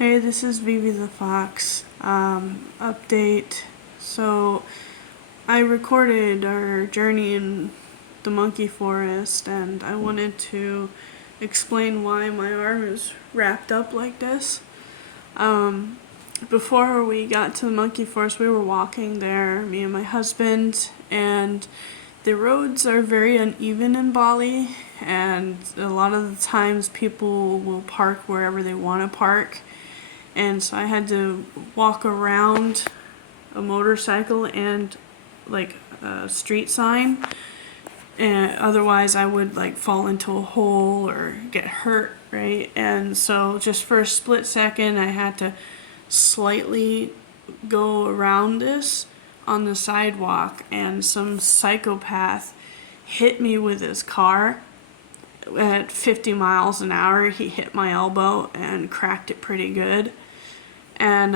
Hey, this is Vivi the Fox. Update. So, I recorded our journey in the monkey forest, and I wanted to explain why my arm is wrapped up like this. Before we got to the monkey forest, we were walking there, me and my husband, and the roads are very uneven in Bali, and a lot of the times people will park wherever they want to park. And so I had to walk around a motorcycle and like a street sign, and otherwise I would like fall into a hole or get hurt, right? And so just for a split second I had to slightly go around this on the sidewalk, and some psychopath hit me with his car at 50 miles an hour. He hit my elbow and cracked it pretty good. And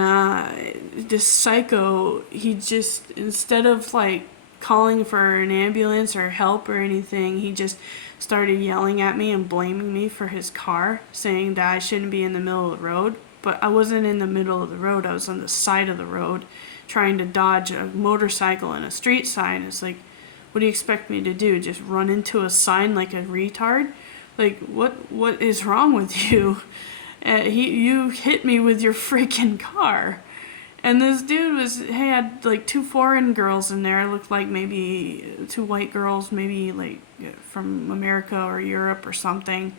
this psycho, he just, instead of like calling for an ambulance or help or anything, he just started yelling at me and blaming me for his car, saying that I shouldn't be in the middle of the road. But I wasn't in the middle of the road, I was on the side of the road trying to dodge a motorcycle and a street sign. It's like, what do you expect me to do? Just run into a sign like a retard? Like, what is wrong with you? You hit me with your freaking car. And this dude had like two foreign girls in there. It looked like maybe two white girls, maybe like from America or Europe or something.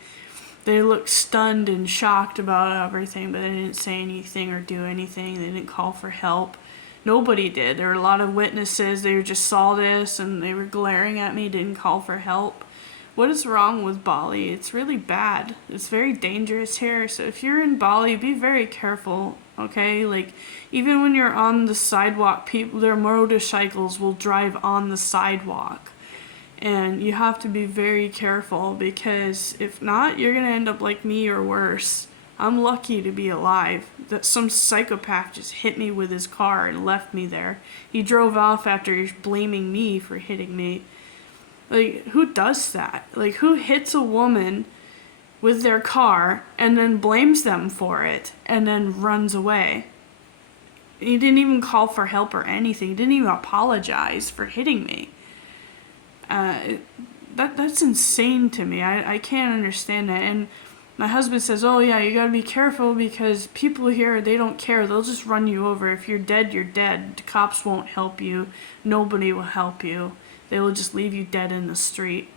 They looked stunned and shocked about everything, but they didn't say anything or do anything. They didn't call for help. Nobody did. There were a lot of witnesses. They just saw this and they were glaring at me, didn't call for help. What is wrong with Bali? It's really bad. It's very dangerous here. So if you're in Bali, be very careful, okay? Like, even when you're on the sidewalk, people, their motorcycles will drive on the sidewalk. And you have to be very careful, because if not, you're going to end up like me or worse. I'm lucky to be alive. That some psychopath just hit me with his car and left me there. He drove off after blaming me for hitting me. Like, who does that? Like, who hits a woman with their car and then blames them for it and then runs away? He didn't even call for help or anything. He didn't even apologize for hitting me. That's insane to me. I can't understand that. And my husband says, oh yeah, you gotta be careful because people here, they don't care. They'll just run you over. If you're dead, you're dead. The cops won't help you. Nobody will help you. They will just leave you dead in the street.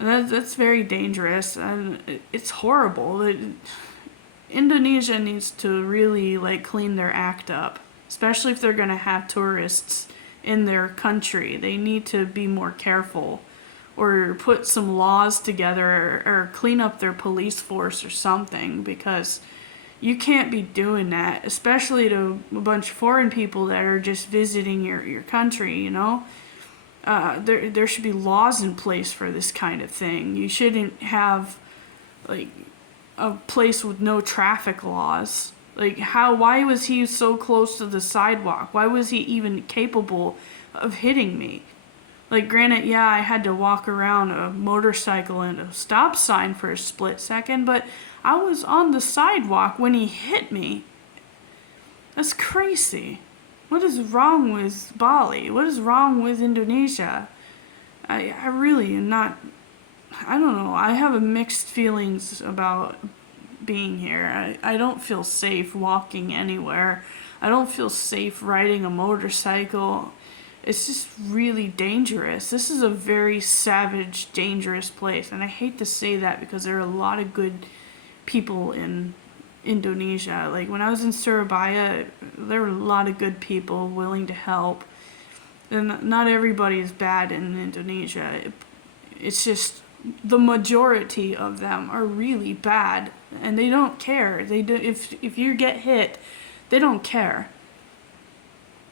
And that's very dangerous. And it's horrible. Indonesia needs to really like clean their act up, especially if they're gonna have tourists in their country. They need to be more careful, or put some laws together, or clean up their police force or something, because you can't be doing that, especially to a bunch of foreign people that are just visiting your country, you know? There should be laws in place for this kind of thing. You shouldn't have like a place with no traffic laws. Like, why was he so close to the sidewalk? Why was he even capable of hitting me? Like, granted, yeah, I had to walk around a motorcycle and a stop sign for a split second, but I was on the sidewalk when he hit me. That's crazy. What is wrong with Bali? What is wrong with Indonesia? I really am not... I don't know. I have mixed feelings about being here. I don't feel safe walking anywhere. I don't feel safe riding a motorcycle. It's just really dangerous. This is a very savage, dangerous place. And I hate to say that because there are a lot of good people in Indonesia. Like, when I was in Surabaya, there were a lot of good people willing to help. And not everybody is bad in Indonesia. It's just the majority of them are really bad, and they don't care. They do. If you get hit, they don't care.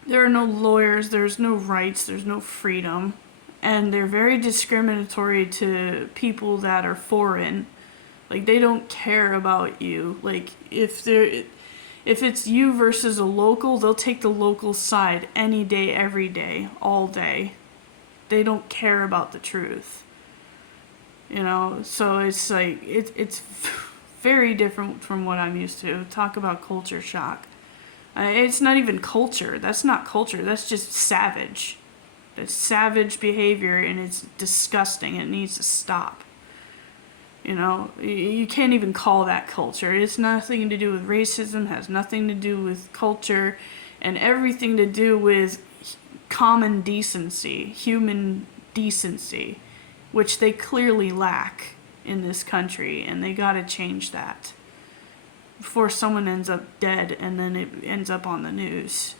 There are no lawyers, there's no rights, there's no freedom, and they're very discriminatory to people that are foreign. Like, they don't care about you. Like, if it's you versus a local, they'll take the local side any day, every day, all day. They don't care about the truth. You know, so it's like it's very different from what I'm used to. Talk about culture shock. It's not even culture. That's not culture. That's just savage. That's savage behavior, and it's disgusting. It needs to stop. You know, you can't even call that culture. It's nothing to do with racism, has nothing to do with culture, and everything to do with common decency, human decency, which they clearly lack in this country, and they gotta change that before someone ends up dead and then it ends up on the news.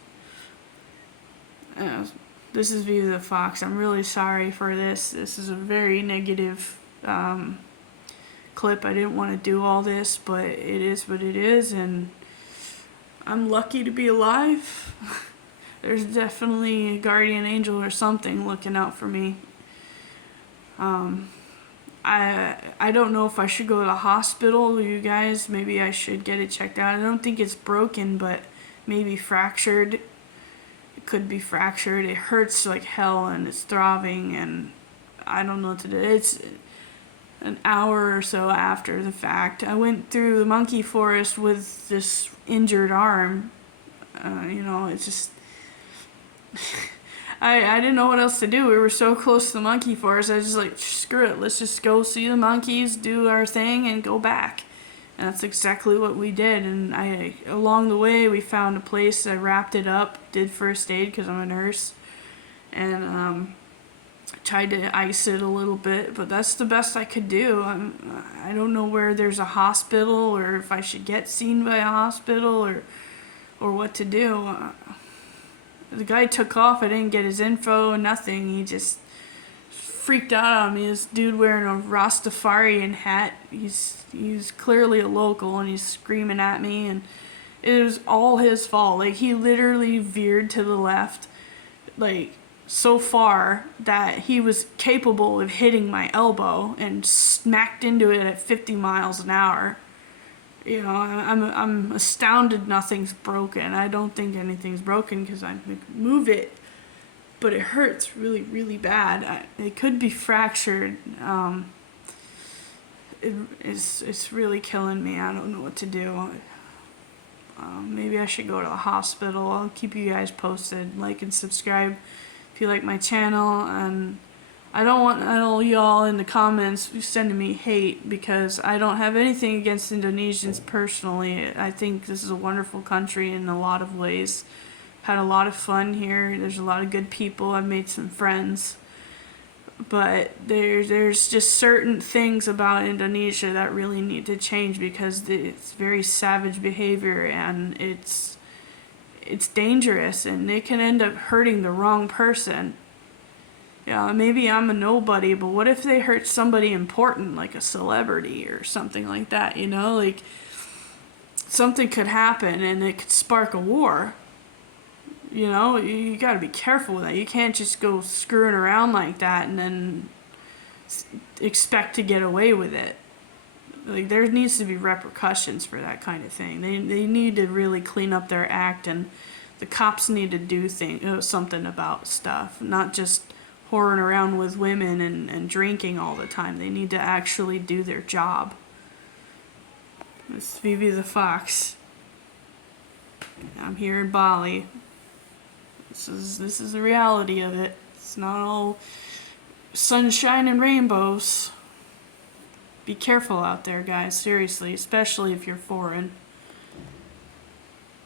This is View the Fox. I'm really sorry for this. This is a very negative clip. I didn't want to do all this, but it is what it is, and I'm lucky to be alive. There's definitely a guardian angel or something looking out for me. I don't know if I should go to the hospital, you guys. Maybe I should get it checked out. I don't think it's broken, but maybe fractured. It could be fractured. It hurts like hell, and it's throbbing, and I don't know what to do. It's an hour or so after the fact. I went through the monkey forest with this injured arm. It's just... I didn't know what else to do. We were so close to the monkey forest. I was just like, screw it. Let's just go see the monkeys, do our thing, and go back. And that's exactly what we did. And along the way, we found a place. I wrapped it up, did first aid because I'm a nurse, and tried to ice it a little bit. But that's the best I could do. I don't know where there's a hospital, or if I should get seen by a hospital, or what to do. The guy took off. I didn't get his info, nothing. He just freaked out on me. This dude wearing a Rastafarian hat. He's clearly a local, and he's screaming at me, and it was all his fault. Like, he literally veered to the left, like, so far that he was capable of hitting my elbow and smacked into it at 50 miles an hour. You know, I'm astounded nothing's broken. I don't think anything's broken because I move it, but it hurts really, really bad. It could be fractured. It's really killing me. I don't know what to do. Maybe I should go to the hospital. I'll keep you guys posted. Like and subscribe if you like my channel, and I don't want all y'all in the comments sending me hate, because I don't have anything against Indonesians personally. I think this is a wonderful country in a lot of ways. Had a lot of fun here. There's a lot of good people. I've made some friends. But there's just certain things about Indonesia that really need to change, because it's very savage behavior, and it's dangerous, and they can end up hurting the wrong person. Yeah, maybe I'm a nobody, but what if they hurt somebody important, like a celebrity or something like that, you know? Like, something could happen and it could spark a war. You know, you gotta be careful with that. You can't just go screwing around like that and then expect to get away with it. Like, there needs to be repercussions for that kind of thing. They need to really clean up their act, and the cops need to do something about stuff, not just whoring around with women and drinking all the time. They need to actually do their job. This is Vivi the Fox. I'm here in Bali. This is the reality of it. It's not all sunshine and rainbows. Be careful out there, guys. Seriously, especially if you're foreign.